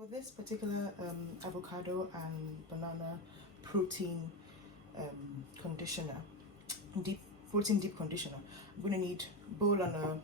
For this particular avocado and banana protein conditioner, protein deep conditioner, I'm going to need a bowl and a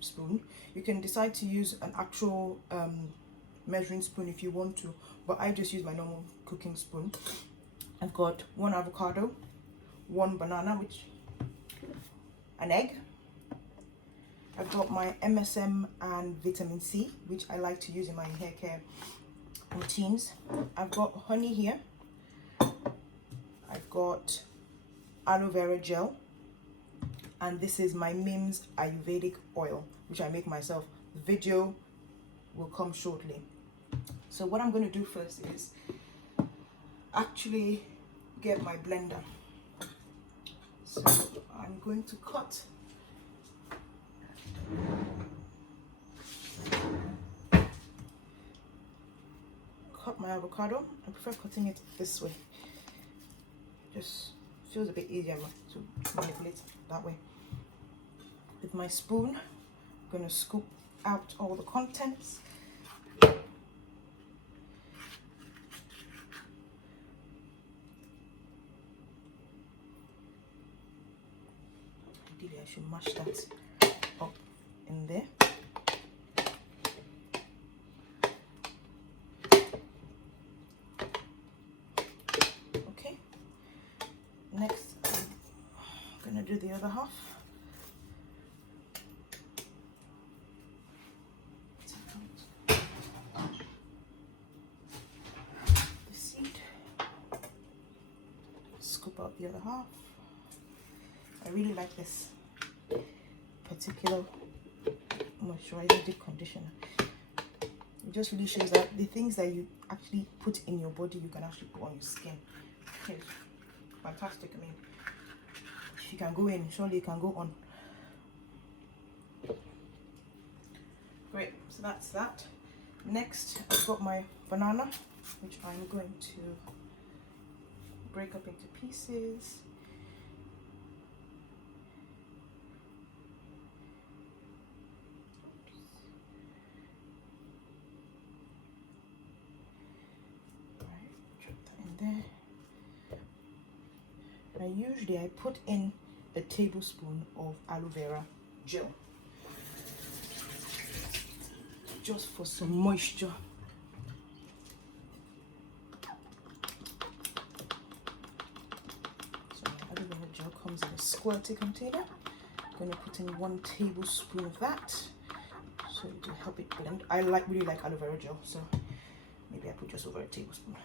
spoon. You can decide to use an actual measuring spoon if you want to, but I just use my normal cooking spoon. I've got one avocado, one banana, an egg. I've got my MSM and vitamin C, which I like to use in my hair care routines. I've got honey here. I've got aloe vera gel. And this is my Mimz Ayurvedic oil, which I make myself. The video will come shortly. So what I'm going to do first is actually get my blender. So I'm going to cut my avocado. I prefer cutting it this way. Just feels a bit easier to manipulate that way. With my spoon, I'm going to scoop out all the contents. Ideally, I should mash that up in there. Okay. Next, I'm going to do the other half. The seed. Scoop out the other half. I really like this particular moisturizing deep conditioner. It just really shows that the things that you actually put in your body, you can actually put on your skin. Okay, fantastic. I mean, if you can go in, surely you can go on. Great, so that's that. Next, I've got my banana, which I'm going to break up into pieces. There. I put in a tablespoon of aloe vera gel just for some moisture. So my aloe vera gel comes in a squirty container. I'm going to put in 1 tablespoon of that so to help it blend. I really like aloe vera gel, so maybe I put just over a tablespoon.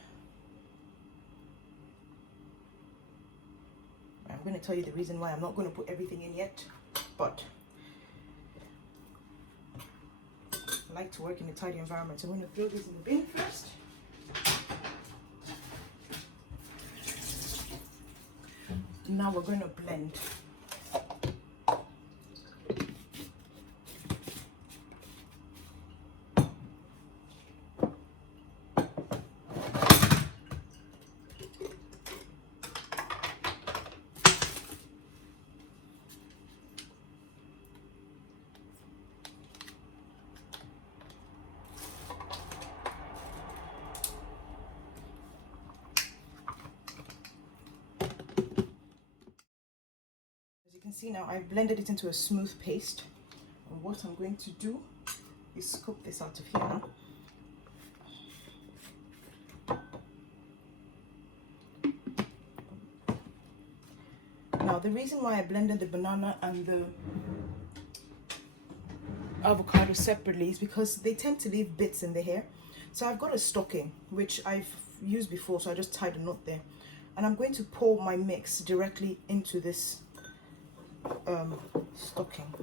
I'm going to tell you the reason why I'm not going to put everything in yet, but I like to work in a tidy environment. So I'm going to throw this in the bin first. Now we're going to blend. See, now I've blended it into a smooth paste, and what I'm going to do is scoop this out of here now. Now the reason why I blended the banana and the avocado separately is because they tend to leave bits in the hair. So I've got a stocking which I've used before, so I just tied a knot there, and I'm going to pour my mix directly into this stocking.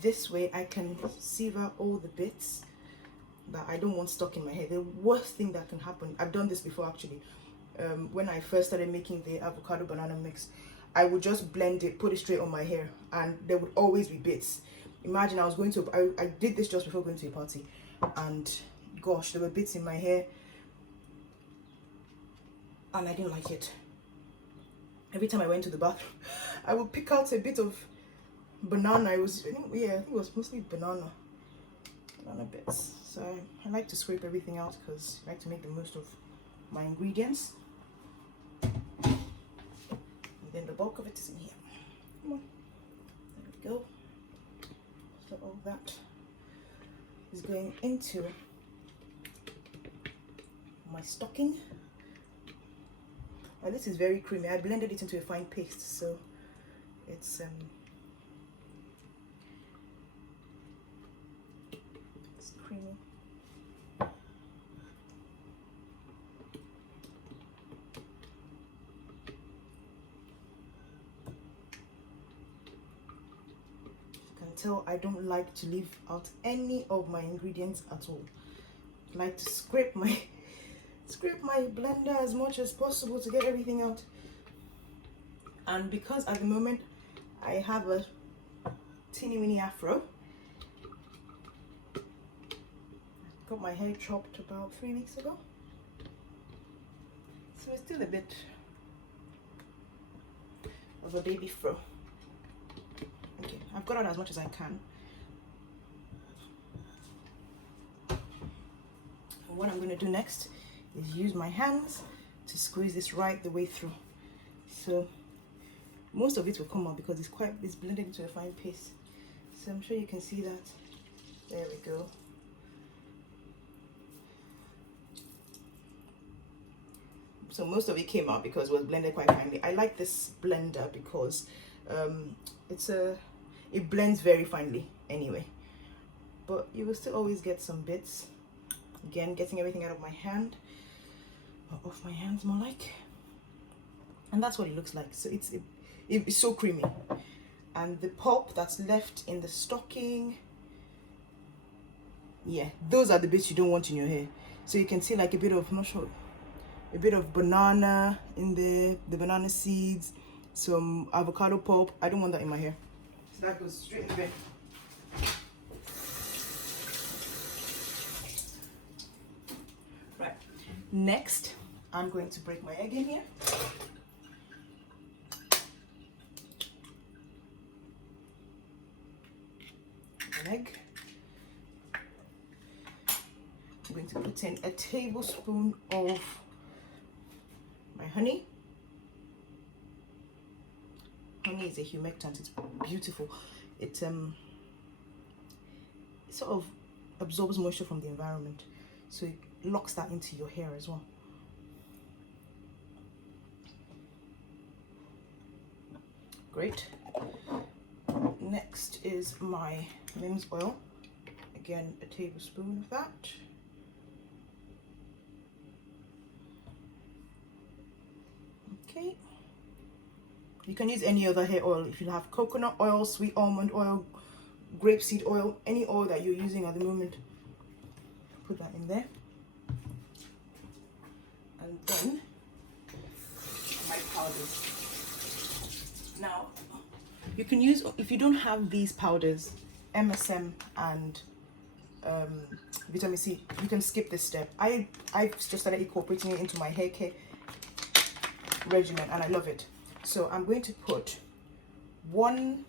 This way I can sieve out all the bits that I don't want stuck in my hair. The worst thing that can happen, I've done this before actually, when I first started making the avocado banana mix, I would just blend it, put it straight on my hair, and there would always be bits. Imagine I did this just before going to a party, and gosh, there were bits in my hair and I didn't like it. Every time I went to the bathroom, I would pick out a bit of banana. It was, I think it was mostly banana bits. So I like to scrape everything out because I like to make the most of my ingredients. And then the bulk of it is in here. Come on, there we go. So all that is going into my stocking. Oh, this is very creamy. I blended it into a fine paste, so it's creamy. You can tell I don't like to leave out any of my ingredients at all. I like to scrape my blender as much as possible to get everything out. And because at the moment I have a teeny weeny afro, got my hair chopped about 3 weeks ago, so it's still a bit of a baby fro. Okay, I've got out as much as I can. And what I'm going to do next is use my hands to squeeze this right the way through. So most of it will come out because it's blended into a fine paste. So I'm sure you can see that. There we go. So most of it came out because it was blended quite finely. I like this blender because it blends very finely anyway. But you will still always get some bits. Again, getting everything out of my hand. Or off my hands more like. And that's what it looks like. So it's so creamy. And the pulp that's left in the stocking, yeah, those are the bits you don't want in your hair. So you can see like a bit of, I'm not sure, a bit of banana in there, the banana seeds, some avocado pulp. I don't want that in my hair. So that goes straight in the bin. Right. Next, I'm going to break my egg in here. Egg. I'm going to put in a tablespoon of my honey. Honey is a humectant. It's beautiful. It sort of absorbs moisture from the environment, so it locks that into your hair as well. Great. Next is my Mimz oil. Again, a tablespoon of that. Okay. You can use any other hair oil. If you have coconut oil, sweet almond oil, grapeseed oil, any oil that you're using at the moment, put that in there. And then my powders. Now, you can use, if you don't have these powders, MSM and vitamin C, you can skip this step. I just started incorporating it into my hair care regimen and I love it. So I'm going to put 1/8.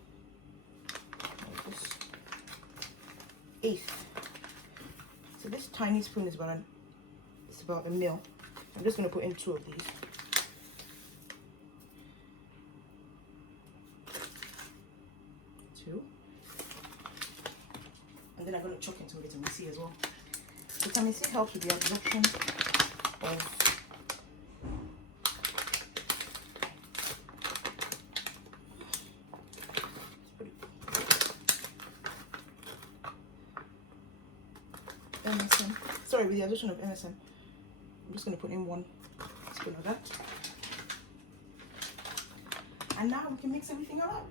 So this tiny spoon is about a mil. I'm just going to put in 2 of these. And then I'm going to chuck in some vitamin C as well. Vitamin C helps with the absorption of MSM. Sorry, with the addition of MSM. I'm just going to put in 1 spoon of that. And now we can mix everything up.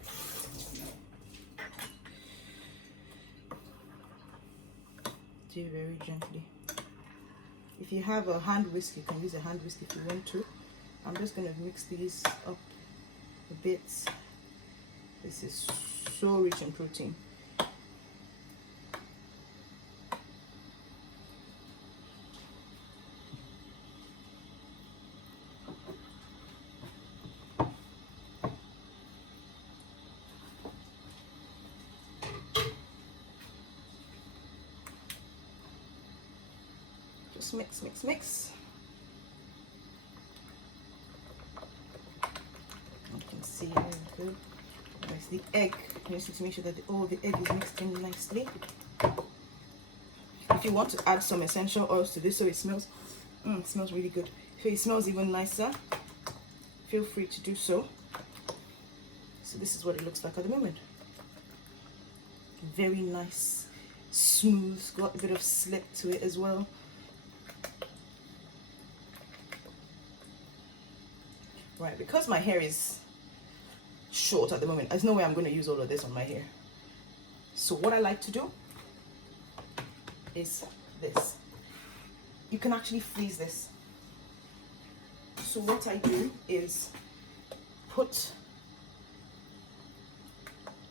Do very gently. If you have a hand whisk, you can use a hand whisk if you want to. I'm just going to mix these up a bit. This is so rich in protein. Just mix, mix, mix. You can see very good. There's the egg. You just need to make sure that all the egg is mixed in nicely. If you want to add some essential oils to this so it smells really good, so it smells even nicer, feel free to do so. So this is what it looks like at the moment. Very nice, smooth, got a bit of slip to it as well. Right, because my hair is short at the moment, there's no way I'm going to use all of this on my hair. So what I like to do is this. You can actually freeze this. So what I do is put,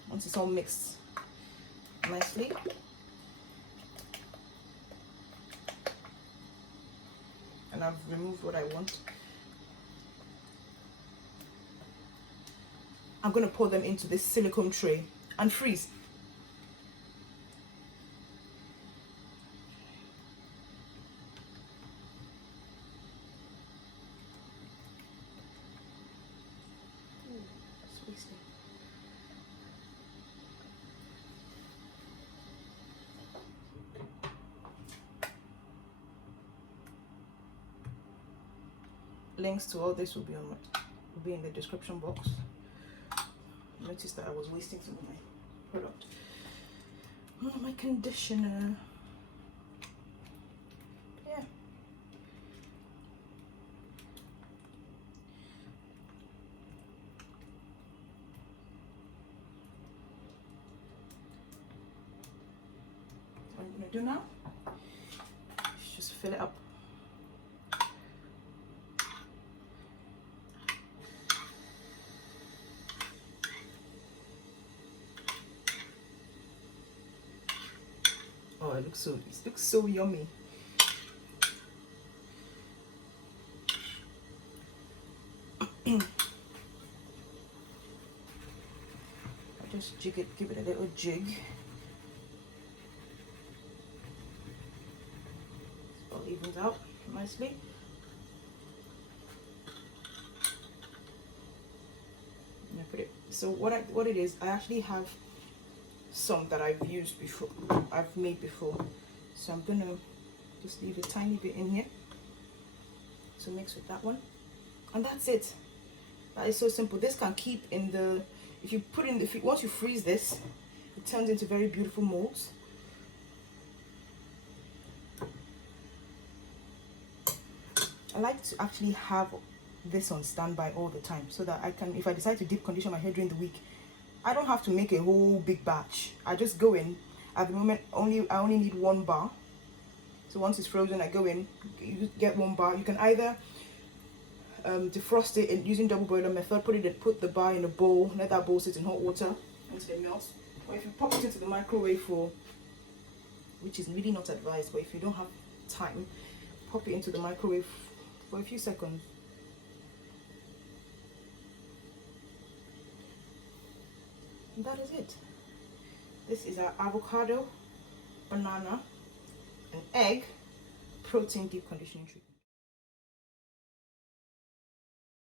once it's all mixed nicely, and I've removed what I want, I'm going to pour them into this silicone tray and freeze. Links to all this will be in the description box. Noticed that I was wasting some of my product. Oh, my conditioner. Yeah. What I'm gonna do now is just fill it up. Oh, it looks so yummy. I just give it a little jig. It all evens out nicely. And I put it. So what it is, I actually have some that I've used before, I've made before, so I'm gonna just leave a tiny bit in here to mix with that one, and that's it. That is so simple. This can keep in the, if you put in the, once you freeze this, it turns into very beautiful molds. I like to actually have this on standby all the time so that I can, if I decide to deep condition my hair during the week, I don't have to make a whole big batch. I just go in. At the moment, I only need 1 bar. So once it's frozen, I go in, you get 1 bar. You can either defrost it using double boiler method, put the bar in a bowl, let that bowl sit in hot water until it melts. Or if you pop it into the microwave which is really not advised, but if you don't have time, pop it into the microwave for a few seconds. And that is it. This is our avocado, banana, and egg protein deep conditioning treatment.